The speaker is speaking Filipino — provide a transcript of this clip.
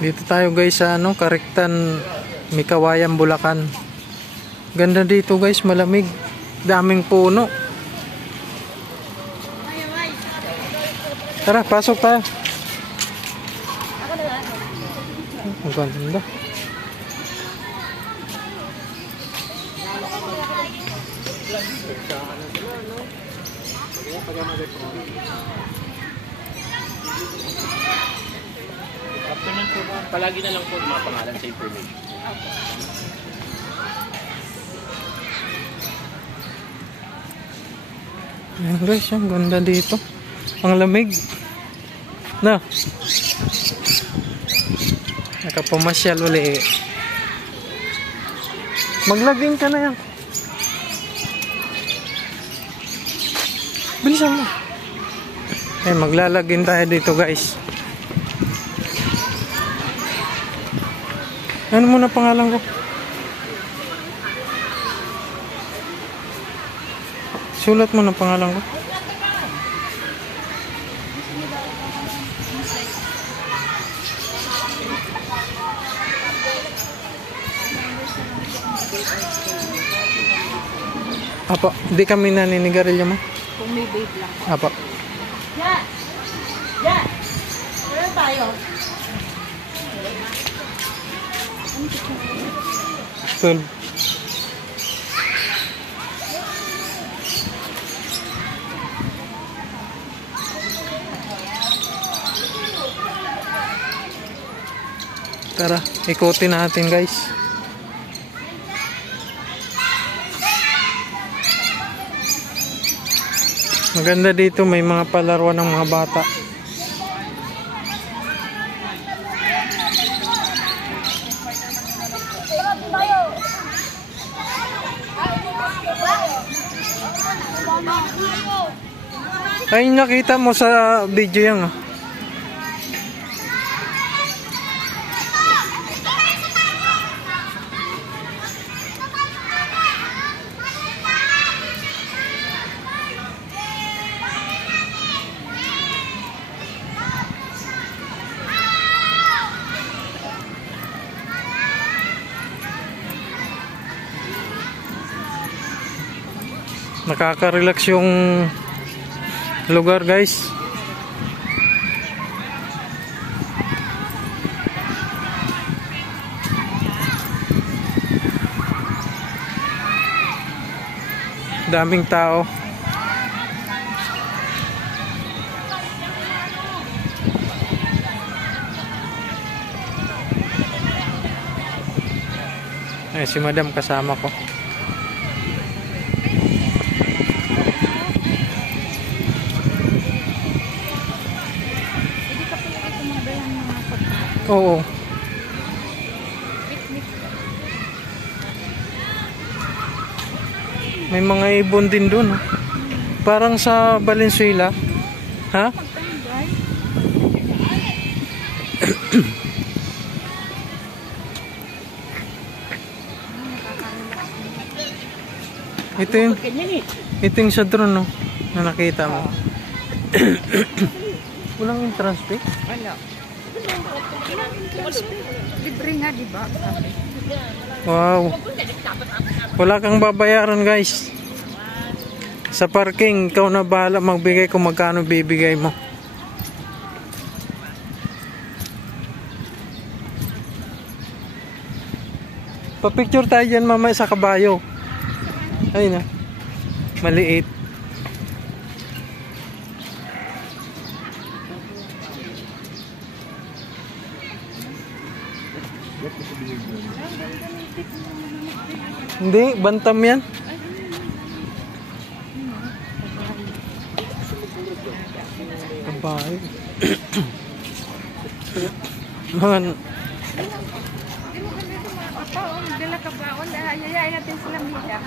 Dito tayo guys sa Karektan, Mikawayan, Bulacan. Ganda dito guys, malamig. Daming puno. Tara, pasok tayo. Ang ganda. Afternoon po ba? Palagi na lang po mga pangalan sa information. Ayan guys, ang ganda dito. Ang lamig. Na. Nakapamasyal uli. Maglaging ka na yan. Bilisan mo. Eh, maglalagin tayo dito guys. Ano muna pangalan ko? Sulat mo na pangalan ko. Apa, di kami naninigarilyo mo? Kung may vape lang. Apa. Yan! Yan! Meron tayo. Twelve. Tara, ikutin natin guys. Maganda dito, may mga palaruan ng mga bata. Ay, nakita mo sa video yan ah. Nakaka-relax yung lugar guys. Daming tao. Ay, si Madam kasama ko. Oo. May mga ibon din doon. Parang sa Valenzuela. Ha? Ito yung sa drone no, na nakita mo. Walang entrance fee? Wala. Libre nga, diba? Wow. Wala kang babayaran guys. Sa parking, ikaw na bahala magbigay kung magkano bibigay mo. Pa-picture tayo dyan mamaya sa kabayo. Ayun na. Maliit. Hindi, bantam yan. Kabay. Mga Dala ka ba? Hayayain natin sila muna.